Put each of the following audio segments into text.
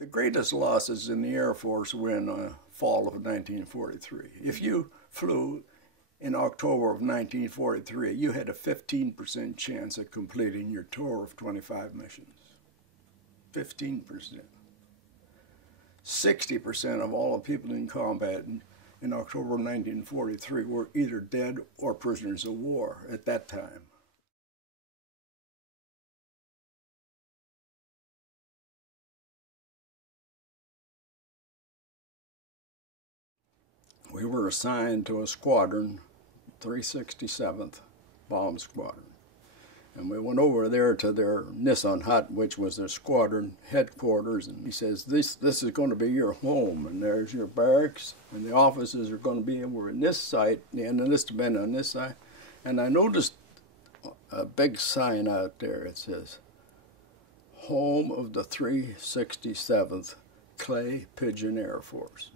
The greatest losses in the Air Force were in the fall of 1943. If you flew in October of 1943, you had a 15% chance of completing your tour of 25 missions. 15%. 60% of all the people in combat in October 1943 were either dead or prisoners of war at that time. We were assigned to a squadron, 367th Bomb Squadron. And we went over there to their Nissan hut, which was their squadron headquarters, and he says, this is going to be your home, and there's your barracks, and the offices are going to be over in this site, the enlisted men on this side. And I noticed a big sign out there. It says, Home of the 367th Clay Pigeon Air Force.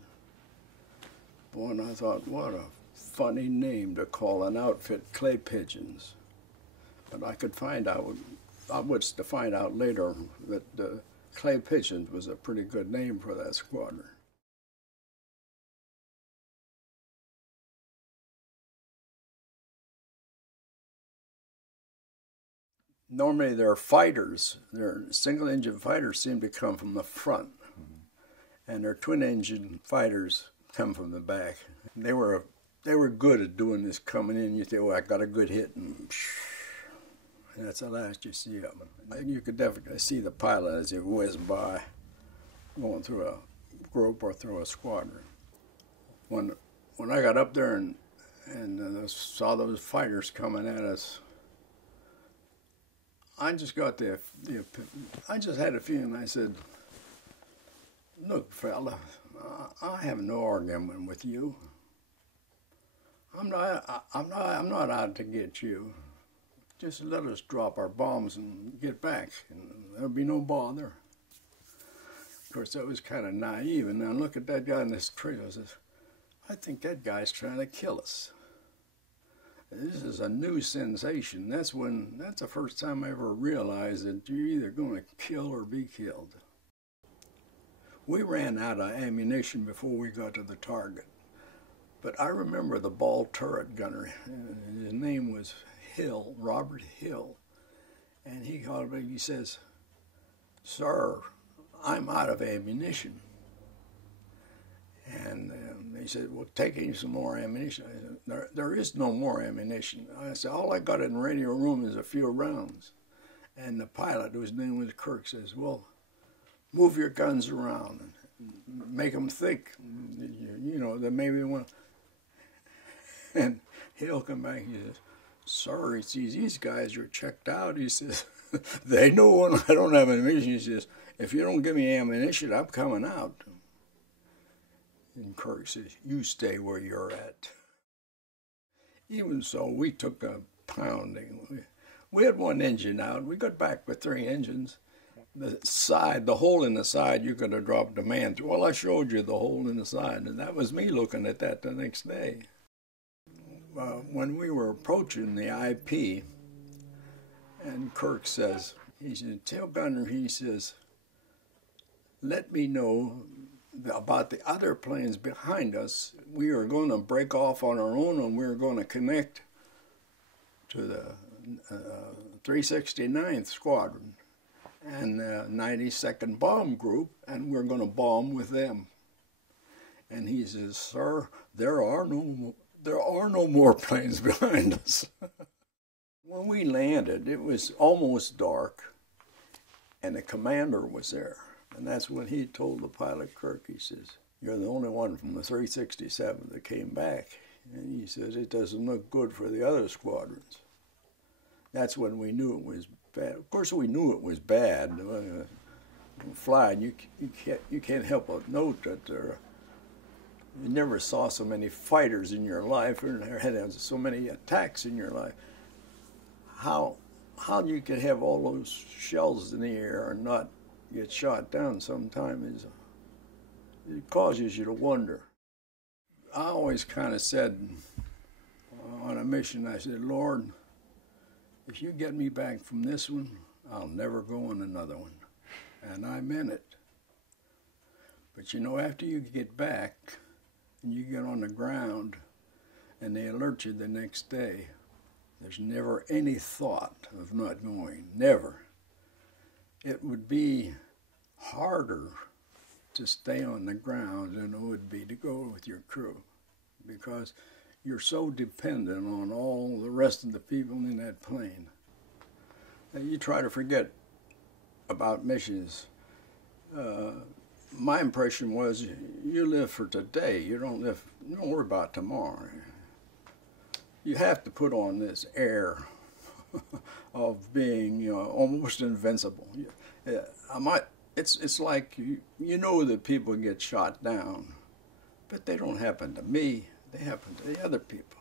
Boy, and I thought, what a funny name to call an outfit Clay Pigeons. But I could find out, I was to find out later that Clay Pigeons was a pretty good name for that squadron. Normally their fighters, their single-engine fighters seem to come from the front, and their twin-engine fighters come from the back. They were good at doing this coming in. You say, oh, I got a good hit, and that's the last you see of them. You could definitely see the pilot as he whizzed by, going through a group or through a squadron. When I got up there and saw those fighters coming at us, I just got I just had a feeling. I said, look, fella, I have no argument with you. I'm not out to get you. Just let us drop our bombs and get back, and there'll be no bother. Of course, that was kind of naive, and I look at that guy in this tree, I says, I think that guy's trying to kill us. This is a new sensation. That's the first time I ever realized that you're either going to kill or be killed. We ran out of ammunition before we got to the target. But I remember the ball turret gunner. His name was Hill, Robert Hill. And he called me, he says, sir, I'm out of ammunition. And he said, well, take him some more ammunition. I said, there is no more ammunition. I said, all I got in the radio room is a few rounds. And the pilot, whose name was Kirk, says, well, move your guns around and make them think, you know, that maybe they want. And he'll come back and he says, sir, he sees these guys are checked out. He says, they know when I don't have ammunition. He says, if you don't give me ammunition, I'm coming out. And Kirk says, you stay where you're at. Even so, we took a pounding. We had one engine out. We got back with 3 engines. The hole in the side, you could have dropped a man through. Well, I showed you the hole in the side, and that was me looking at that the next day. When we were approaching the IP, and Kirk says, he said, tail gunner, he says, let me know about the other planes behind us. We are going to break off on our own, and we're going to connect to the 369th Squadron and the 92nd Bomb Group, and we're going to bomb with them. And he says, sir, there are no more planes behind us. When we landed, it was almost dark, and the commander was there. And that's when he told the pilot, Kirk, he says, you're the only one from the 367 that came back. And he says, it doesn't look good for the other squadrons. That's when we knew it was bad. Of course, we knew it was bad. Flying, you can't help but note that you never saw so many fighters in your life, or had so many attacks in your life. How you could have all those shells in the air and not get shot down sometime it causes you to wonder. I always kind of said on a mission, I said, Lord, if you get me back from this one, I'll never go on another one. And I meant it. But you know, after you get back and you get on the ground and they alert you the next day, there's never any thought of not going. Never. It would be harder to stay on the ground than it would be to go with your crew, because you're so dependent on all the rest of the people in that plane. And you try to forget about missions. My impression was you live for today. You don't worry about tomorrow. You have to put on this air of being, you know, almost invincible. It's like you know that people get shot down, but they don't happen to me. They happen to the other people.